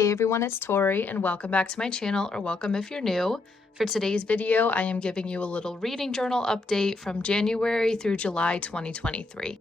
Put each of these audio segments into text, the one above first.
Hey everyone, it's Tori and welcome back to my channel, or welcome if you're new. For today's video, I am giving you a little reading journal update from January through July 2023.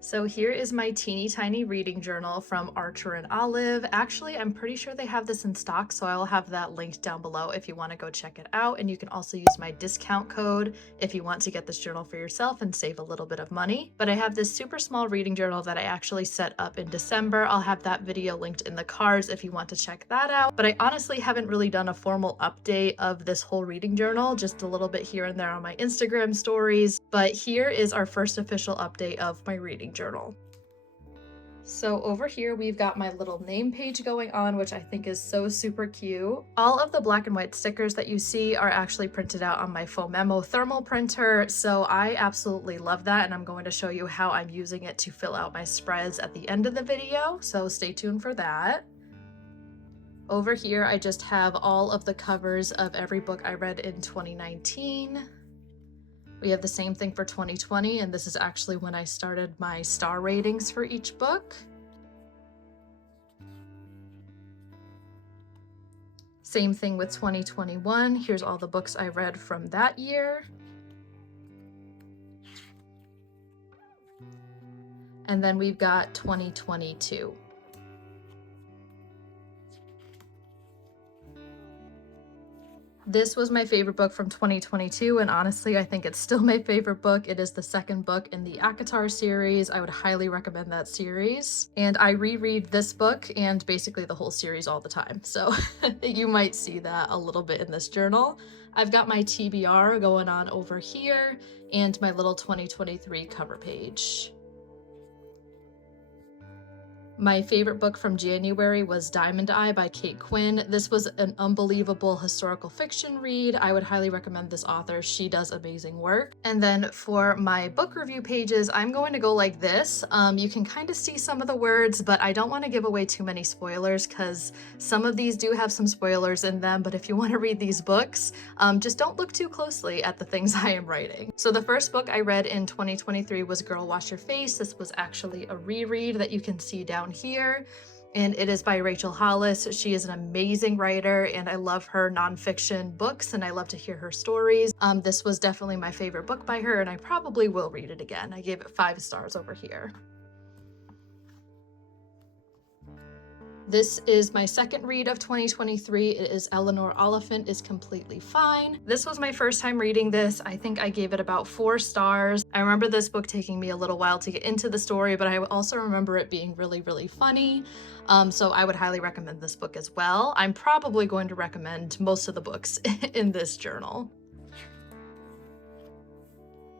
So here is my teeny tiny reading journal from Archer and Olive. Actually, I'm pretty sure they have this in stock, so I'll have that linked down below if you want to go check it out. And you can also use my discount code if you want to get this journal for yourself and save a little bit of money. But I have this super small reading journal that I actually set up in December. I'll have that video linked in the cards if you want to check that out. But I honestly haven't really done a formal update of this whole reading journal, just a little bit here and there on my Instagram stories. But here is our first official update of my reading journal. So over here we've got my little name page going on, which I think is so super cute. All of the black and white stickers that you see are actually printed out on my Fomemo thermal printer, so I absolutely love that, and I'm going to show you how I'm using it to fill out my spreads at the end of the video, so stay tuned for that. Over here I just have all of the covers of every book I read in 2019. We have the same thing for 2020, and this is actually when I started my star ratings for each book. Same thing with 2021. Here's all the books I read from that year. And then we've got 2022. This was my favorite book from 2022, and honestly, I think it's still my favorite book. It is the second book in the ACOTAR series. I would highly recommend that series. And I reread this book and basically the whole series all the time, so you might see that a little bit in this journal. I've got my TBR going on over here and my little 2023 cover page. My favorite book from January was Diamond Eye by Kate Quinn. This was an unbelievable historical fiction read. I would highly recommend this author. She does amazing work. And then for my book review pages, I'm going to go like this. You can kind of see some of the words, but I don't want to give away too many spoilers because some of these do have some spoilers in them. But if you want to read these books, just don't look too closely at the things I am writing. So the first book I read in 2023 was Girl Wash Your Face. This was actually a reread that you can see down here, and it is by Rachel Hollis. She is an amazing writer, and I love her nonfiction books, and I love to hear her stories. This was definitely my favorite book by her, and I probably will read it again. I gave it 5 stars over here. This is my second read of 2023. It is Eleanor Oliphant is Completely Fine. This was my first time reading this. I think I gave it about 4 stars. I remember this book taking me a little while to get into the story, but I also remember it being really, really funny. So I would highly recommend this book as well. I'm probably going to recommend most of the books in this journal.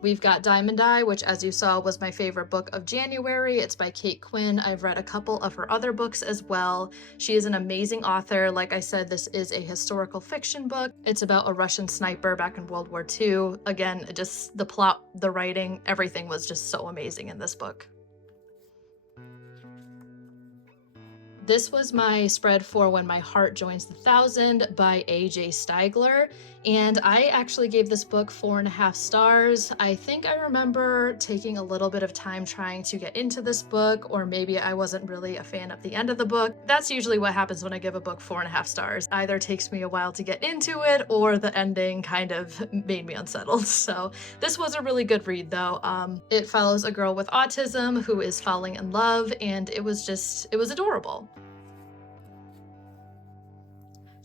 We've got Diamond Eye, which as you saw was my favorite book of January. It's by Kate Quinn. I've read a couple of her other books as well. She is an amazing author. Like I said, this is a historical fiction book. It's about a Russian sniper back in World War II. Again, just the plot, the writing, everything was just so amazing in this book. This was my spread for When My Heart Joins the 1,000 by A.J. Steigler, and I actually gave this book 4.5 stars. I think I remember taking a little bit of time trying to get into this book, or maybe I wasn't really a fan of the end of the book. That's usually what happens when I give a book 4.5 stars. Either takes me a while to get into it, or the ending kind of made me unsettled. So this was a really good read though. It follows a girl with autism who is falling in love, and it was adorable.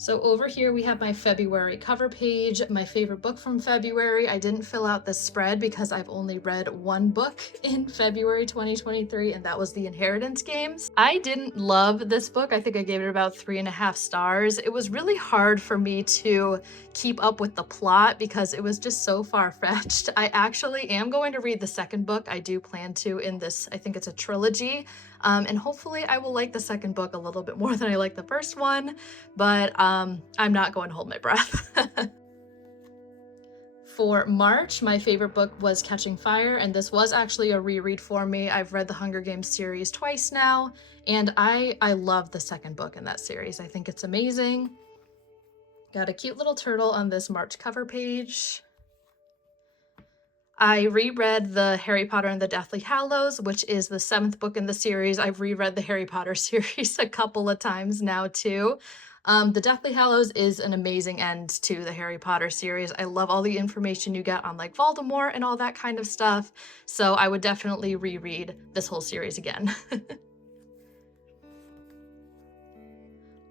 So over here we have my February cover page, my favorite book from February. I didn't fill out this spread because I've only read one book in February 2023, and that was The Inheritance Games. I didn't love this book. I think I gave it about 3.5 stars. It was really hard for me to keep up with the plot because it was just so far-fetched. I actually am going to read the second book. I do plan to in this, I think it's a trilogy. And hopefully I will like the second book a little bit more than I like the first one, but I'm not going to hold my breath. For March, my favorite book was Catching Fire, and this was actually a reread for me. I've read the Hunger Games series twice now, and I love the second book in that series. I think it's amazing. Got a cute little turtle on this March cover page. I reread the Harry Potter and the Deathly Hallows, which is the 7th book in the series. I've reread the Harry Potter series a couple of times now too. The Deathly Hallows is an amazing end to the Harry Potter series. I love all the information you get on like Voldemort and all that kind of stuff. So I would definitely reread this whole series again.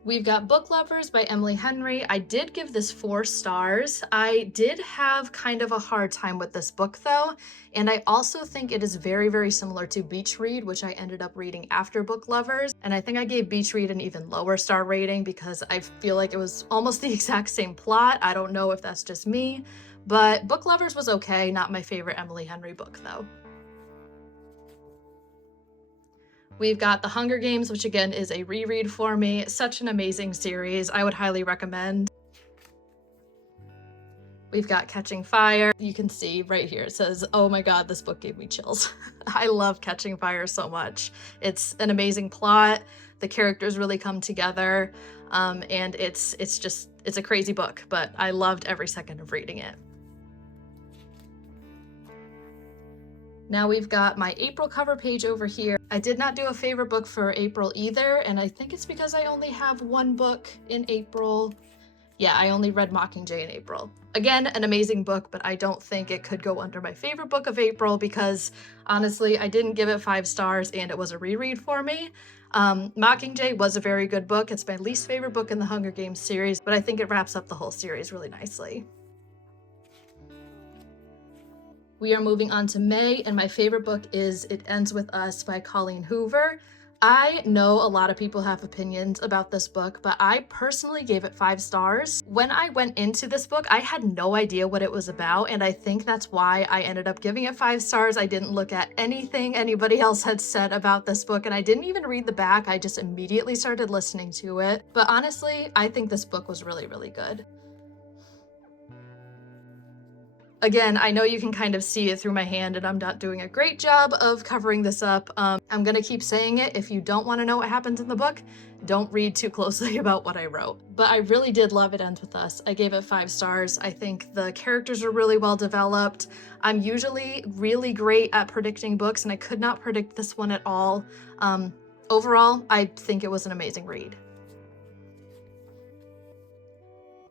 We've got Book Lovers by Emily Henry. I did give this 4 stars. I did have kind of a hard time with this book though, and I also think it is very, very similar to Beach Read, which I ended up reading after Book Lovers. And I think I gave Beach Read an even lower star rating because I feel like it was almost the exact same plot. I don't know if that's just me, but Book Lovers was okay. Not my favorite Emily Henry book though. We've got The Hunger Games, which again is a reread for me. Such an amazing series. I would highly recommend. We've got Catching Fire. You can see right here, it says, oh my God, this book gave me chills. I love Catching Fire so much. It's an amazing plot. The characters really come together. And it's a crazy book, but I loved every second of reading it. Now we've got my April cover page over here. I did not do a favorite book for April either, and I think it's because I only have 1 book in April. Yeah, I only read Mockingjay in April. Again, an amazing book, but I don't think it could go under my favorite book of April because honestly, I didn't give it 5 stars and it was a reread for me. Mockingjay was a very good book. It's my least favorite book in the Hunger Games series, but I think it wraps up the whole series really nicely. We are moving on to May, and my favorite book is It Ends With Us by Colleen Hoover. I know a lot of people have opinions about this book, but I personally gave it 5 stars. When I went into this book, I had no idea what it was about, and I think that's why I ended up giving it 5 stars. I didn't look at anything anybody else had said about this book, and I didn't even read the back. I just immediately started listening to it. But honestly, I think this book was really, really good. Again, I know you can kind of see it through my hand and I'm not doing a great job of covering this up. I'm gonna keep saying it. If you don't want to know what happens in the book, don't read too closely about what I wrote. But I really did love It Ends With Us. I gave it 5 stars. I think the characters are really well developed. I'm usually really great at predicting books and I could not predict this one at all. Overall, I think it was an amazing read.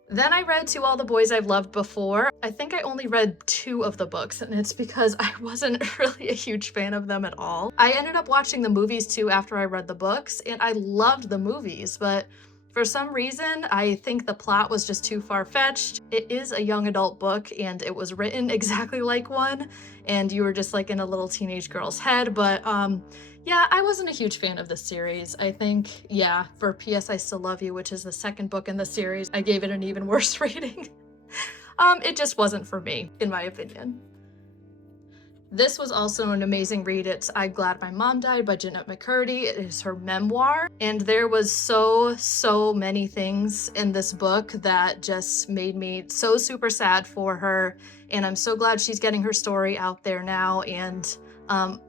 Then I read To All the Boys I've Loved Before. I think I only read 2 of the books, and it's because I wasn't really a huge fan of them at all. I ended up watching the movies too after I read the books, and I loved the movies, but for some reason, I think the plot was just too far-fetched. It is a young adult book, and it was written exactly like one, and you were just like in a little teenage girl's head, but yeah, I wasn't a huge fan of this series. I think, yeah, for P.S. I Still Love You, which is the 2nd book in the series, I gave it an even worse rating. It just wasn't for me, in my opinion. This was also an amazing read. It's I'm Glad My Mom Died by Jeanette McCurdy. It is her memoir, and there was so many things in this book that just made me so super sad for her, and I'm so glad she's getting her story out there now, and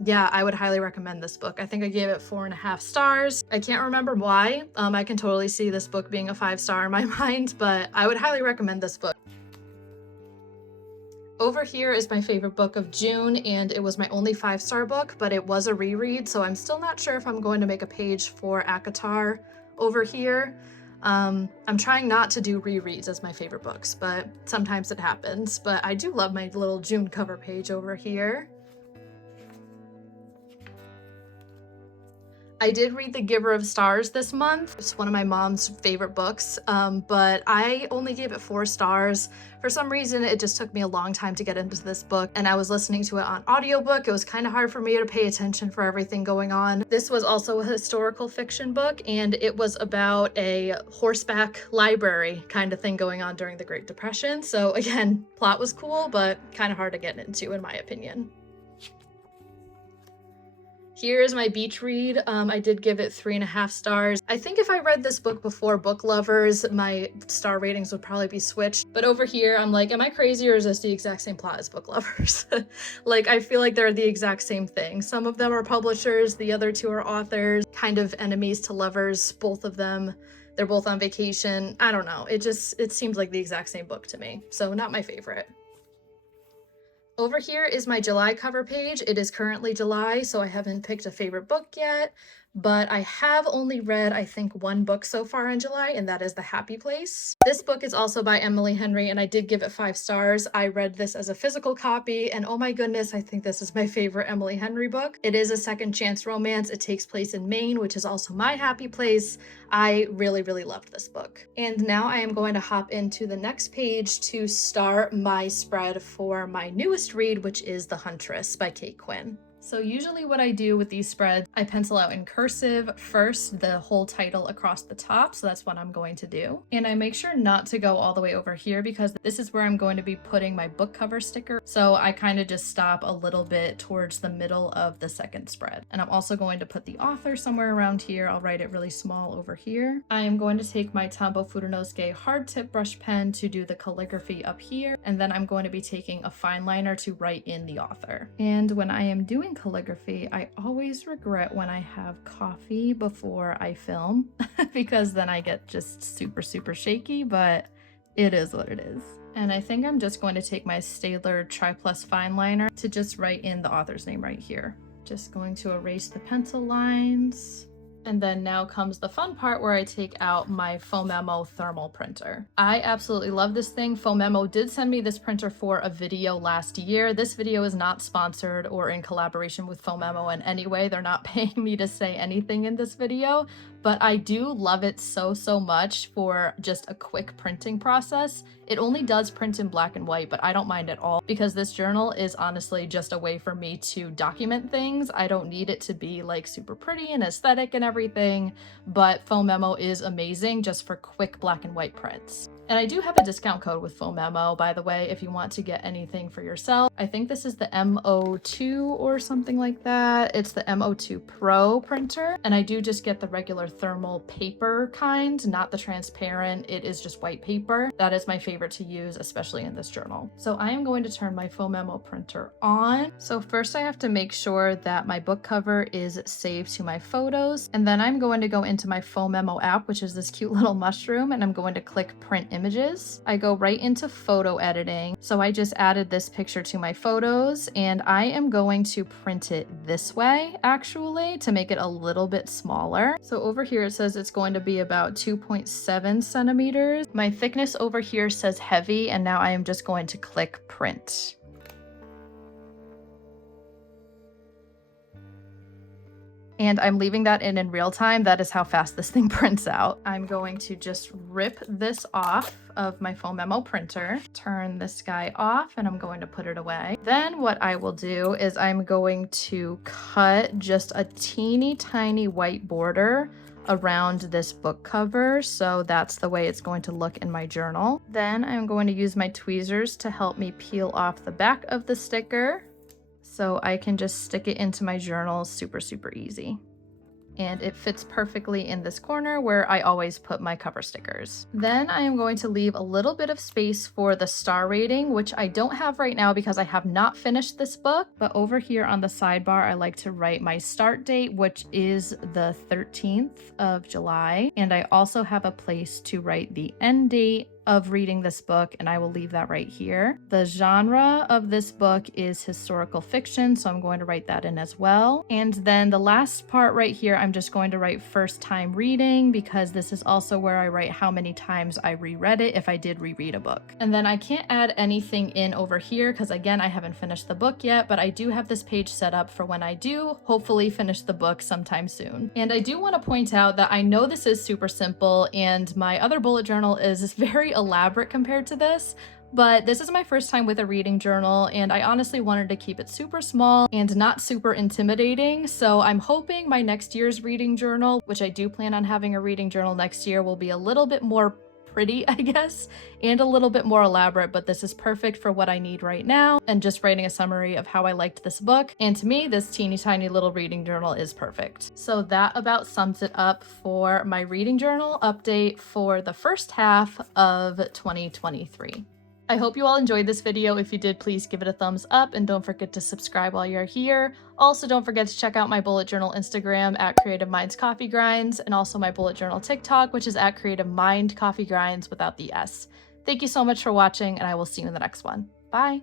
yeah, I would highly recommend this book. I think I gave it 4.5 stars. I can't remember why. I can totally see this book being a 5-star in my mind, but I would highly recommend this book. Over here is my favorite book of June, and it was my only 5-star book, but it was a reread, so I'm still not sure if I'm going to make a page for ACOTAR over here. I'm trying not to do rereads as my favorite books, but sometimes it happens. But I do love my little June cover page over here. I did read The Giver of Stars this month. It's one of my mom's favorite books, but I only gave it 4 stars. For some reason, it just took me a long time to get into this book, and I was listening to it on audiobook. It was kind of hard for me to pay attention for everything going on. This was also a historical fiction book, and it was about a horseback library kind of thing going on during the Great Depression. So again, plot was cool, but kind of hard to get into in my opinion. Here is my beach read. I did give it 3.5 stars. I think if I read this book before Book Lovers, my star ratings would probably be switched. But over here, I'm like, am I crazy or is this the exact same plot as Book Lovers? Like, I feel like they're the exact same thing. Some of them are publishers, the other 2 are authors, kind of enemies to lovers, both of them. They're both on vacation. I don't know. It seems like the exact same book to me. So not my favorite. Over here is my July cover page. It is currently July, so I haven't picked a favorite book yet, but I have only read, I think, one book so far in July, and that is The Happy Place. This book is also by Emily Henry, and I did give it 5 stars. I read this as a physical copy, and oh my goodness, I think this is my favorite Emily Henry book. It is a second chance romance. It takes place in Maine, which is also my happy place. I really, really loved this book. And now I am going to hop into the next page to start my spread for my newest read, which is The Huntress by Kate Quinn. So usually what I do with these spreads, I pencil out in cursive first the whole title across the top, so that's what I'm going to do. And I make sure not to go all the way over here because this is where I'm going to be putting my book cover sticker. So I kind of just stop a little bit towards the middle of the second spread. And I'm also going to put the author somewhere around here. I'll write it really small over here. I am going to take my Tombow Furunosuke hard tip brush pen to do the calligraphy up here. And then I'm going to be taking a fine liner to write in the author. And when I am doing calligraphy, I always regret when I have coffee before I film because then I get just super shaky, but it is what it is. And I think I'm just going to take my Staedtler Tri-Plus fine liner to just write in the author's name right here. Just going to erase the pencil lines. And then now comes the fun part where I take out my Fomemo thermal printer. I absolutely love this thing. Fomemo did send me this printer for a video last year. This video is not sponsored or in collaboration with Fomemo in any way. They're not paying me to say anything in this video, but I do love it so much for just a quick printing process. It only does print in black and white, but I don't mind at all because this journal is honestly just a way for me to document things. I don't need it to be like super pretty and aesthetic and everything, but Fomemo is amazing just for quick black and white prints. And I do have a discount code with Fomemo, by the way, if you want to get anything for yourself. I think this is the MO2 or something like that. It's the MO2 Pro printer. And I do just get the regular thermal paper kind, not the transparent. It is just white paper. That is my favorite to use, especially in this journal. So I am going to turn my Fomemo printer on. So first I have to make sure that my book cover is saved to my photos. And then I'm going to go into my Fomemo app, which is this cute little mushroom, and I'm going to click print images. I go right into photo editing. So I just added this picture to my photos and I am going to print it this way actually to make it a little bit smaller. So over here it says it's going to be about 2.7 centimeters. My thickness over here says heavy and now I am just going to click print. And I'm leaving that in real time. That is how fast this thing prints out. I'm going to just rip this off of my Fomemo printer, turn this guy off, and I'm going to put it away. Then what I will do is I'm going to cut just a teeny tiny white border around this book cover, so that's the way it's going to look in my journal. Then I'm going to use my tweezers to help me peel off the back of the sticker, so I can just stick it into my journal super easy. And it fits perfectly in this corner where I always put my cover stickers. Then I am going to leave a little bit of space for the star rating, which I don't have right now because I have not finished this book. But over here on the sidebar, I like to write my start date, which is the 13th of July. And I also have a place to write the end date of reading this book, and I will leave that right here. The genre of this book is historical fiction, so I'm going to write that in as well. And then the last part right here, I'm just going to write first time reading because this is also where I write how many times I reread it if I did reread a book. And then I can't add anything in over here because again, I haven't finished the book yet, but I do have this page set up for when I do hopefully finish the book sometime soon. And I do want to point out that I know this is super simple and my other bullet journal is very elaborate compared to this, but this is my first time with a reading journal and I honestly wanted to keep it super small and not super intimidating. So I'm hoping my next year's reading journal, which I do plan on having a reading journal next year, will be a little bit more pretty, I guess, and a little bit more elaborate, but this is perfect for what I need right now and just writing a summary of how I liked this book. And to me, this teeny tiny little reading journal is perfect. So that about sums it up for my reading journal update for the first half of 2023. I hope you all enjoyed this video. If you did, please give it a thumbs up and don't forget to subscribe while you're here. Also, don't forget to check out my bullet journal Instagram at Creative Minds Coffee Grinds and also my bullet journal TikTok, which is at Creative Mind Coffee Grinds without the S. Thank you so much for watching and I will see you in the next one. Bye.